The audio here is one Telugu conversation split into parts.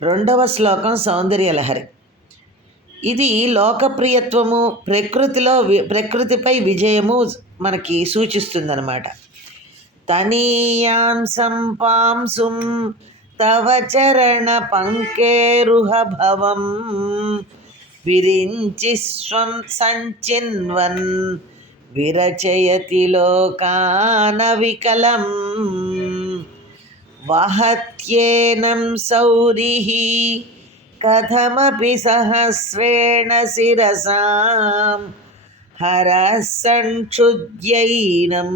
రెండవ శ్లోకం సౌందర్యలహరి. ఇది లోకప్రియత్వము, ప్రకృతిపై విజయము మనకి సూచిస్తుందన్నమాట. తనీయాంసం పాంసుం తవ చరణ పంకేరుహ భవం విరించి స్వం సంచిన్వన్ విరచయతి లోకాన వికలం వహత్యేనం సౌరిః కథమపి సహస్రేణ శిరసాం హరః సంక్షుద్యైనం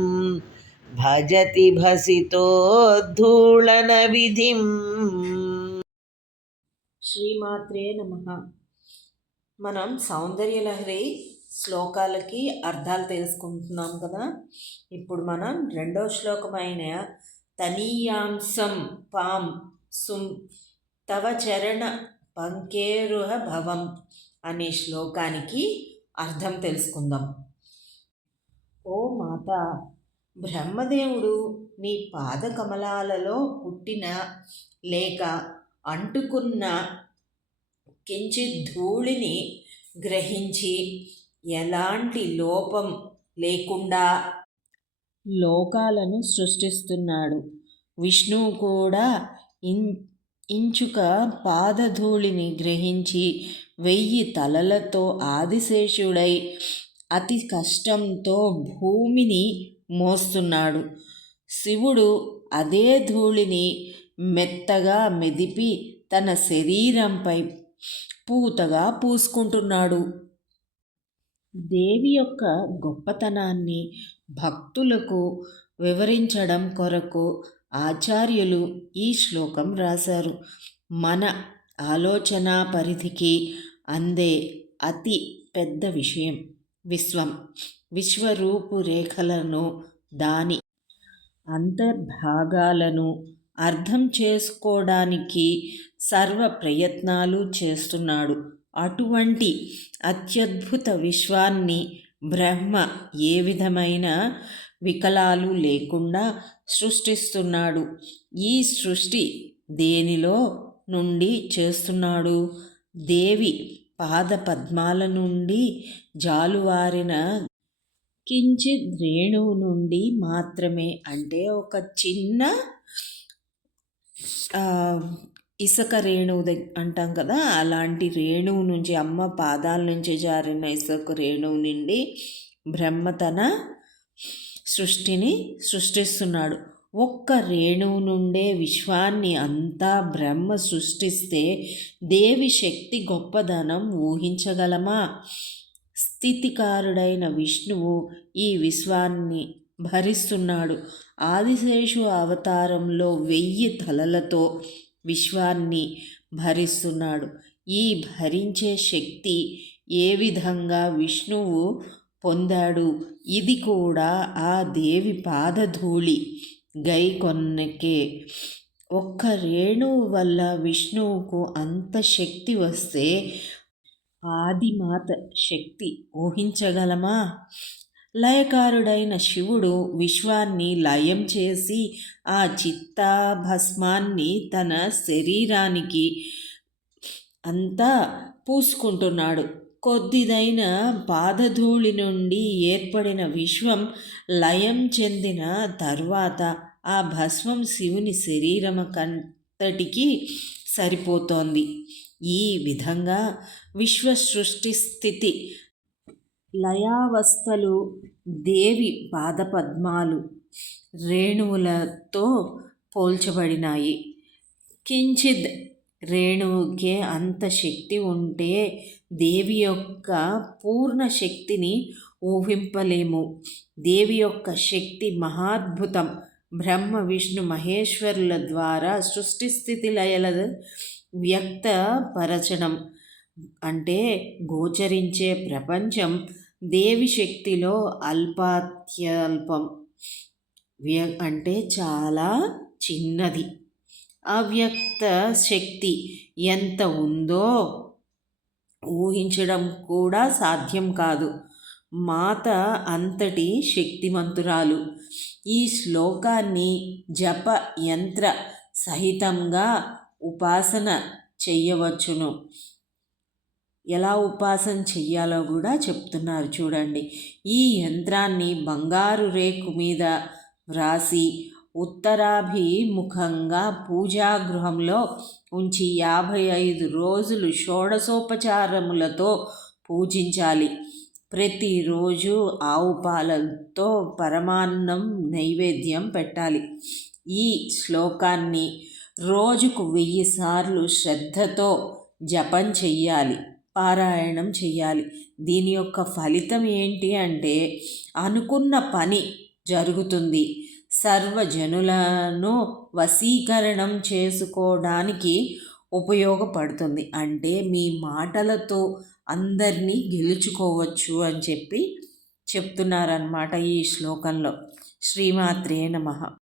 భజతి భసితోద్ధూళన విధిం. శ్రీమాత్రే నమః. మనం సౌందర్యలహరి శ్లోకాలకి అర్థాలు తెలుసుకుంటున్నాం కదా. ఇప్పుడు మనం రెండో శ్లోకమైన తనీయాంసం పాం సుం తవ చరణ పంకేరుహ భవం అనే శ్లోకానికి అర్థం తెలుసుకుందాం. ఓ మాత, బ్రహ్మదేవుడు నీ పాద కమలాలలో పుట్టిన లేక అంటుకున్న కించిత్ ధూళిని గ్రహించి ఎలాంటి లోపం లేకుండా లోకాలను సృష్టిస్తున్నాడు. విష్ణువు కూడా ఇంచుక పాదధూళిని గ్రహించి 1000 తలలతో ఆదిశేషుడై అతి కష్టంతో భూమిని మోస్తున్నాడు. శివుడు అదే ధూళిని మెత్తగా మెదిపి తన శరీరంపై పూతగా పూసుకుంటున్నాడు. దేవి యొక్క గొప్పతనాన్ని భక్తులకు వివరించడం కొరకు ఆచార్యులు ఈ శ్లోకం రాశారు. మన ఆలోచన పరిధికి అందే అతి పెద్ద విషయం విశ్వం. విశ్వరూపురేఖలను, దాని అంతర్భాగాలను అర్థం చేసుకోవడానికి సర్వ ప్రయత్నాలు చేస్తున్నాడు. అటువంటి అత్యద్భుత విశ్వాన్ని బ్రహ్మ ఏ విధమైన వికలాలు లేకుండా సృష్టిస్తున్నాడు. ఈ సృష్టి దేనిలో నుండి చేస్తున్నాడు? దేవి పాద పద్మాల నుండి జాలువారిన కించిత్ రేణువు నుండి మాత్రమే. అంటే ఒక చిన్న ఇసుక రేణువు అంటాం కదా, అలాంటి రేణువు నుంచి, అమ్మ పాదాల నుంచి జారిన ఇసుక రేణువు నుండి బ్రహ్మ తన సృష్టిని సృష్టిస్తున్నాడు. ఒక్క రేణువు నుండే విశ్వాన్ని అంతా బ్రహ్మ సృష్టిస్తే దేవి శక్తి గొప్పదనం ఊహించగలమా? స్థితికారుడైన విష్ణువు ఈ విశ్వాన్ని భరిస్తున్నాడు. ఆదిశేషు అవతారంలో 1000 తలలతో విశ్వాన్ని భరిస్తున్నాడు. ఈ భరించే శక్తి ఏ విధంగా విష్ణువు పొందాడు? ఇది కూడా ఆ దేవి పాదధూళి గైకొన్నకే. ఒక్క రేణువు వల్ల విష్ణువుకు అంత శక్తి వస్తే ఆదిమాత శక్తి ఊహించగలమా? లయకారుడైన శివుడు విశ్వాన్ని లయం చేసి ఆ చిత్తాభస్మాన్ని తన శరీరానికి అంతా పూసుకుంటున్నాడు. కొద్దిదైన పాదధూళి నుండి ఏర్పడిన విశ్వం లయం చెందిన తర్వాత ఆ భస్మం శివుని శరీరమకంతటికి సరిపోతోంది. ఈ విధంగా విశ్వ సృష్టి స్థితి లయావస్థలు దేవి పాదపద్మాలు రేణువులతో పోల్చబడినాయి. కించిత్ రేణువుకే అంత శక్తి ఉంటే దేవి యొక్క పూర్ణ శక్తిని ఊహింపలేము. దేవి యొక్క శక్తి మహాద్భుతం. బ్రహ్మ విష్ణు మహేశ్వరుల ద్వారా సృష్టి స్థితి లయల వ్యక్తపరచడం అంటే గోచరించే ప్రపంచం దేవి శక్తిలో అల్పాత్యల్పం, అంటే చాలా చిన్నది. అవ్యక్త శక్తి ఎంత ఉందో ఊహించడం కూడా సాధ్యం కాదు. మాత అంతటి శక్తిమంతురాలు. ఈ శ్లోకాన్ని జప యంత్ర సహితంగా ఉపాసన చెయ్యవచ్చును. ఎలా ఉపాసన చెయ్యాలో కూడా చెప్తున్నారు చూడండి. ఈ యంత్రాన్ని బంగారు రేకు మీద వ్రాసి ఉత్తరాభిముఖంగా పూజాగృహంలో ఉంచి 55 రోజులు షోడశోపచారములతో పూజించాలి. ప్రతిరోజు ఆవు పాలతో పరమాన్నం నైవేద్యం పెట్టాలి. ఈ శ్లోకాన్ని రోజుకు 1000 సార్లు శ్రద్ధతో జపం చెయ్యాలి, పారాయణం చెయ్యాలి. దీని యొక్క ఫలితం ఏంటి అంటే అనుకున్న పని జరుగుతుంది. సర్వజనులను వశీకరణం చేసుకోవడానికి ఉపయోగపడుతుంది. అంటే మీ మాటలతో అందరినీ గెలుచుకోవచ్చు అని చెప్తున్నారన్నమాట ఈ శ్లోకంలో. శ్రీమాత్రే నమః.